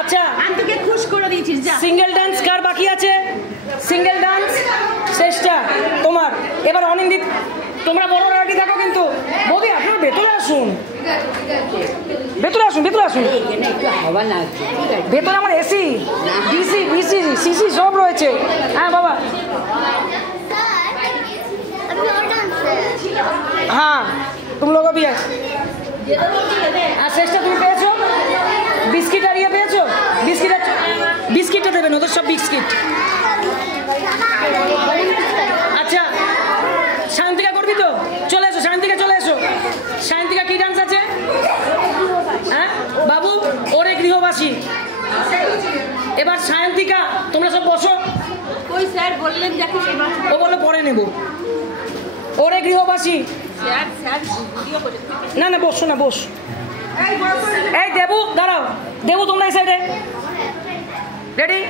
আচ্ছা আন্টিকে খুশ করে দিয়েছিস যা। সিঙ্গেল ডান্স কার বাকি আছে? সিঙ্গেল ডান্স শেষটা তোমার। এবার অনিন্দিত, তোমরা বড় রেডি থাকো কিন্তু। বৌদি আপনারা ভেতরে আসুন, ভেতরে আসুন, ভেতরে আসুন। ভেতরে আমার এসি, ডিসি, বিসি, সিসি সব রয়েছে। হ্যাঁ বাবা, हाँ तुम लोगों भी है। আর শেষটা তুমি পেয়েছো? বিস্কিট আর ইয়ে পেয়েছো? বিস্কিটটা দেবেন, ওদের সব বিস্কিট। আচ্ছা শান্তিকা করবি তো? চলে এসো শান্তিকা, চলে এসো। শান্তিকা কি ডান্স আছে? হ্যাঁ বাবু, ওরে গৃহবাসী। এবার শান্তিকা তোমরা সব বসো। ওই স্যার বললেন দেখো, ও বললো পরে নেব। ওরে গৃহবাসী। না না বসো না, বস। এই দেবু দাঁড়াও, দেবু তোমরা এই সাইডে রেডি,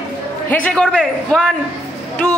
হেসে করবে 1 2